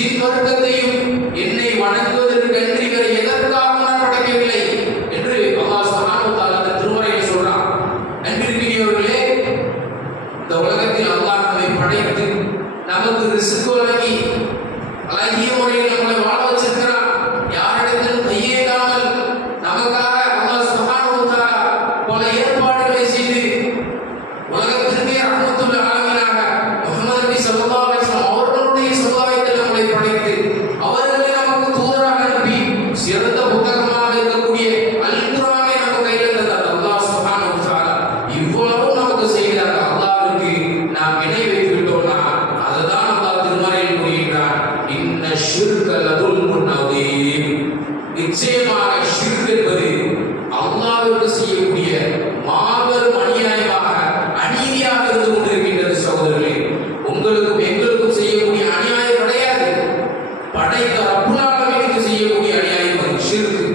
ஜின் என்னை வணங்குவதற்கு அன்றி வேறு எதற்காக நான் படைக்கவில்லை என்று அல்லாஹ் சுப்ஹானஹு தஆலா அந்த திருமறையில் சொல்றான். நன்றிக்குரியவர்களே இந்த உலகத்தில் அல்லாஹ் நம்மை படைத்து நமக்கு ரிஸ்க் வழங்கி அழகிய முறையில் நம்மளை வாழ வச்சிருக்கிறான். யாரிடத்திலும் கையேந்தாமல் நமக்காக அல்லாஹ் சுப்ஹானஹு தஆலா பல ஏற்பாடுகளை செய்து உலகத்திற்கே ஷிர்க லதுல்முன் அதீம் நிச்சயமாக ஷிர்க் என்பது அல்லாஹ்விற்கு செய்யக்கூடிய மாபெரும் அநியாயமாக அநீதியாக இருந்து கொண்டிருக்கின்றது சகோதரர்களே. உங்களுக்கும் எங்களுக்கும் செய்யக்கூடிய அநியாயம் கிடையாது. படைத்த ரப்புல் செய்யக்கூடிய அநியாயம் அது ஷிர்க்